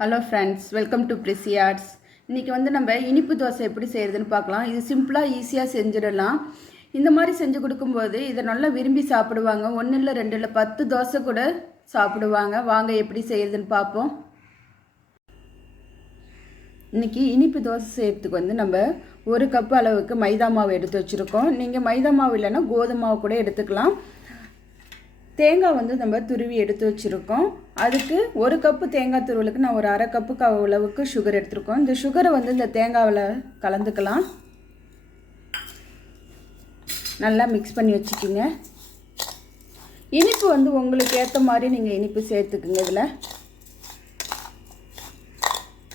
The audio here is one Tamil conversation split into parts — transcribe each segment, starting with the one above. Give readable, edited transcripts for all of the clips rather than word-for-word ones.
ஹலோ ஃப்ரெண்ட்ஸ், வெல்கம் டு பிரிசி ஆர்ட்ஸ். இன்றைக்கி வந்து நம்ம இனிப்பு தோசை எப்படி செய்கிறதுன்னு பார்க்கலாம். இது சிம்பிளாக ஈஸியாக செஞ்சிடலாம். இந்த மாதிரி செஞ்சு கொடுக்கும்போது இதை நல்லா விரும்பி சாப்பிடுவாங்க. 1 இல்லை 2 இல்லை 10 தோசை கூட சாப்பிடுவாங்க. வாங்க எப்படி செய்கிறதுன்னு பார்ப்போம். இன்றைக்கி இனிப்பு தோசை செய்கிறதுக்கு வந்து நம்ம 1 கப்பு அளவுக்கு மைதா மாவு எடுத்து வச்சுருக்கோம். நீங்கள் மைதா மாவு இல்லைன்னா கோதுமை மாவு கூட எடுத்துக்கலாம். தேங்காய் வந்து நம்ம துருவி எடுத்து வச்சுருக்கோம். அதுக்கு 1 கப்பு தேங்காய் துருவலுக்கு நான் ஒரு 1/2 கப்பு அளவுக்கு சுகர் எடுத்துருக்கோம். இந்த சுகரை வந்து இந்த தேங்காவில் கலந்துக்கலாம். நல்லா மிக்ஸ் பண்ணி வச்சுக்கிங்க. இனிப்பு வந்து உங்களுக்கு ஏற்ற மாதிரி நீங்கள் இனிப்பு சேர்த்துக்குங்க. இதில்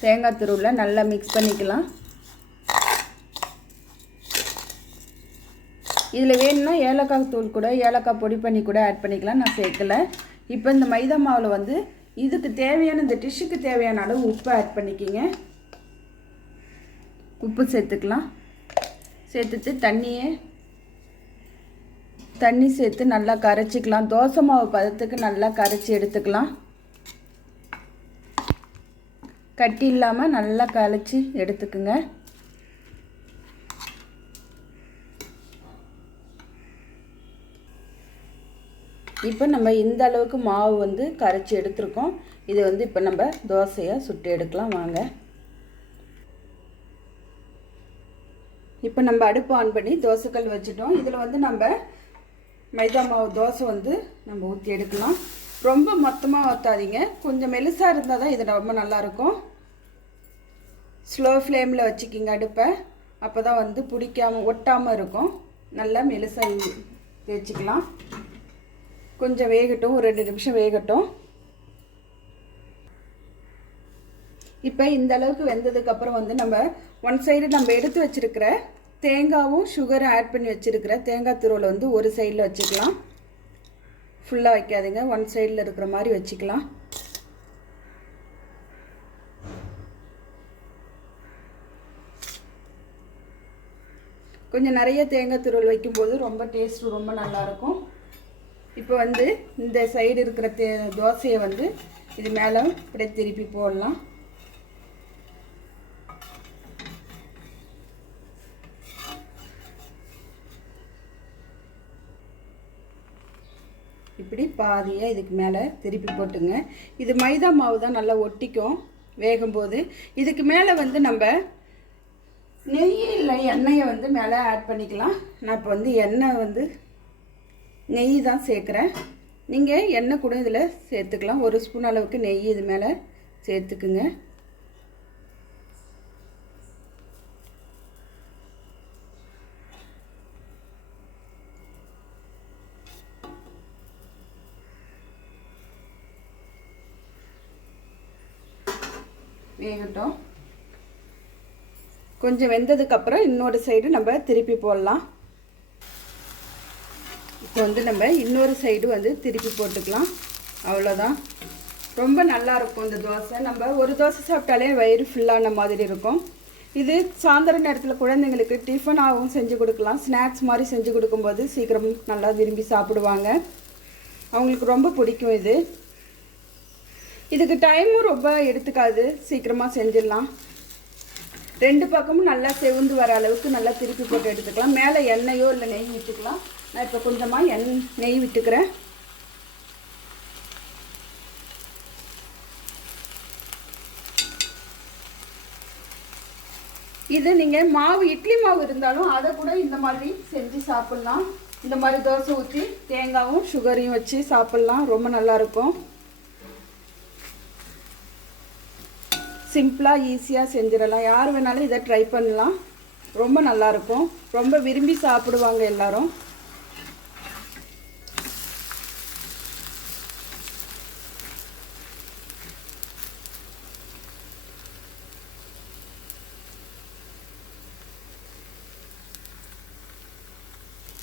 தேங்காய் துருவில் நல்லா மிக்ஸ் பண்ணிக்கலாம். இதில் வேணும்னா ஏலக்காய் தூள் கூட ஏலக்காய் பொடி பண்ணி கூட ஆட் பண்ணிக்கலாம். நான் சேர்க்கலை. இப்போ இந்த மைதா மாவில் வந்து இதுக்கு தேவையான இந்த டிஷ்ஷுக்கு தேவையான அளவு உப்பு ஆட் பண்ணிக்கிங்க. உப்பு சேர்த்துக்கலாம். சேர்த்துட்டு தண்ணி சேர்த்து நல்லா கரைச்சிக்கலாம். தோசை மாவு பதத்துக்கு நல்லா கரைச்சி எடுத்துக்கலாம். கட்டி இல்லாமல் நல்லா கரைச்சி எடுத்துக்குங்க. இப்போ நம்ம இந்த அளவுக்கு மாவு வந்து கரைச்சி எடுத்துருக்கோம். இது வந்து இப்போ நம்ம தோசையாக சுட்டு எடுக்கலாம். வாங்க. இப்போ நம்ம அடுப்பு ஆன் பண்ணி தோசைக்கல் வச்சுட்டோம். இதில் வந்து நம்ம மைதா மாவு தோசை வந்து நம்ம ஊற்றி எடுக்கலாம். ரொம்ப மொத்தமாக ஊற்றாதீங்க. கொஞ்சம் மெலிசாக இருந்தால் தான் இது ரொம்ப நல்லாயிருக்கும். ஸ்லோ ஃப்ளேமில் வச்சுக்கிங்க அடுப்பை. அப்போ தான் வந்து பிடிக்காமல் ஒட்டாமல் இருக்கும். நல்லா மெலிசாக தேய்ச்சிக்கலாம். கொஞ்சம் வேகட்டும், ஒரு 2 நிமிஷம் வேகட்டும். இப்போ இந்த அளவுக்கு வெந்ததுக்கப்புறம் வந்து நம்ம ஒன் சைடு நம்ம எடுத்து வச்சுருக்கிற தேங்காவும் சுகரும் ஆட் பண்ணி வச்சுருக்கிற தேங்காய் துருவலை வந்து ஒரு சைடில் வச்சுக்கலாம். ஃபுல்லாக வைக்காதீங்க, ஒன் சைடில் இருக்கிற மாதிரி வச்சுக்கலாம். கொஞ்சம் நிறைய தேங்காய் துருவல் வைக்கும்போது ரொம்ப டேஸ்ட்டு ரொம்ப நல்லாயிருக்கும். இப்போ வந்து இந்த சைடு இருக்கிற தோசையை வந்து இது மேலே அப்படியே திருப்பி போடலாம். இப்படி பாதியாக இதுக்கு மேலே திருப்பி போட்டுங்க. இது மைதா மாவு தான் நல்லா ஒட்டிக்கும் வேகும்போது. இதுக்கு மேலே வந்து நம்ம நெய் இல்லை எண்ணெயை வந்து மேலே ஆட் பண்ணிக்கலாம். நான் இப்போ வந்து நெய் தான் சேர்க்குறேன். நீங்கள் எண்ணெய் கூட இதில் சேர்த்துக்கலாம். 1 ஸ்பூன் அளவுக்கு நெய் இது மேலே சேர்த்துக்குங்க. வேகட்டும். கொஞ்சம் வெந்ததுக்கப்புறம் இன்னொரு சைடு நம்ம திருப்பி போடலாம். இப்போ வந்து நம்ம இன்னொரு சைடு வந்து திருப்பி போட்டுக்கலாம். அவ்வளோதான். ரொம்ப நல்லாயிருக்கும் இந்த தோசை. நம்ம ஒரு தோசை சாப்பிட்டாலே வயிறு ஃபுல்லான மாதிரி இருக்கும். இது சாயந்தர நேரத்தில் குழந்தைங்களுக்கு டிஃபனாகவும் செஞ்சு கொடுக்கலாம். ஸ்நாக்ஸ் மாதிரி செஞ்சு கொடுக்கும்போது சீக்கிரம் நல்லா விரும்பி சாப்பிடுவாங்க. அவங்களுக்கு ரொம்ப பிடிக்கும் இது. இதுக்கு டைமும் ரொம்ப எடுத்துக்காது. சீக்கிரமாக செஞ்சிடலாம். 2 பக்கமும் நல்லா செவந்து வர அளவுக்கு நல்லா திருப்பி போட்டு எடுத்துக்கலாம். மேலே எண்ணெயோ இல்லை நெய் விட்டுக்கலாம். நான் இப்போ கொஞ்சமாக நெய் விட்டுக்கிறேன். இது நீங்கள் மாவு இட்லி மாவு இருந்தாலும் அதை கூட இந்த மாதிரி செஞ்சு சாப்பிட்லாம். இந்த மாதிரி தோசை ஊற்றி தேங்காயும் சுகரையும் வச்சு சாப்பிட்லாம். ரொம்ப நல்லாயிருக்கும். சிம்பிளாக ஈஸியாக செஞ்சிடலாம். யார் வேணாலும் இதை ட்ரை பண்ணலாம். ரொம்ப நல்லாயிருக்கும். ரொம்ப விரும்பி சாப்பிடுவாங்க எல்லாரும்.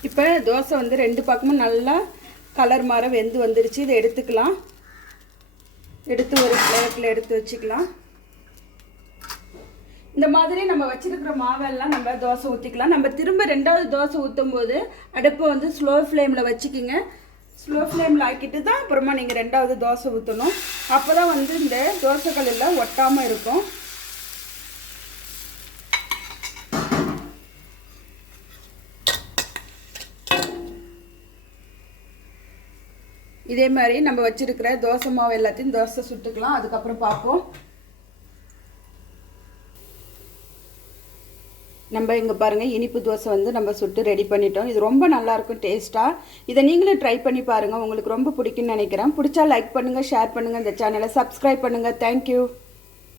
இப்போ தோசை வந்து 2 பக்கமும் நல்லா கலர் மாற வெந்து வந்துடுச்சு. இதை எடுத்துக்கலாம். எடுத்து ஒரு பிளேட்டில் எடுத்து வச்சுக்கலாம். இந்த மாதிரி நம்ம வச்சிருக்கிற மாவெல்லாம் நம்ம தோசை ஊற்றிக்கலாம். நம்ம திரும்ப 2வது தோசை ஊற்றும் போது அடுப்பை வந்து ஸ்லோ ஃப்ளேமில் வச்சுக்கிங்க. ஸ்லோ ஃப்ளேமில் ஆக்கிட்டு தான் அப்புறமா நீங்கள் ரெண்டாவது தோசை ஊற்றணும். அப்போ தான் வந்து இந்த தோசைக்கல் எல்லாம் ஒட்டாமல் இருக்கும். இதே மாதிரி நம்ம வச்சிருக்கிற தோசை மாவு எல்லாத்தையும் தோசை சுட்டுக்கலாம். அதுக்கப்புறம் பார்ப்போம். நம்ம இங்கே பாருங்கள், இனிப்பு தோசை வந்து நம்ம சுட்டு ரெடி பண்ணிட்டோம். இது ரொம்ப நல்லாயிருக்கும் டேஸ்ட்டாக. இதை நீங்களும் ட்ரை பண்ணி பாருங்கள். உங்களுக்கு ரொம்ப பிடிக்குன்னு நினைக்கிறேன். பிடிச்சா லைக் பண்ணுங்கள், ஷேர் பண்ணுங்கள், இந்த சேனலை சப்ஸ்கிரைப் பண்ணுங்கள். தேங்க்யூ.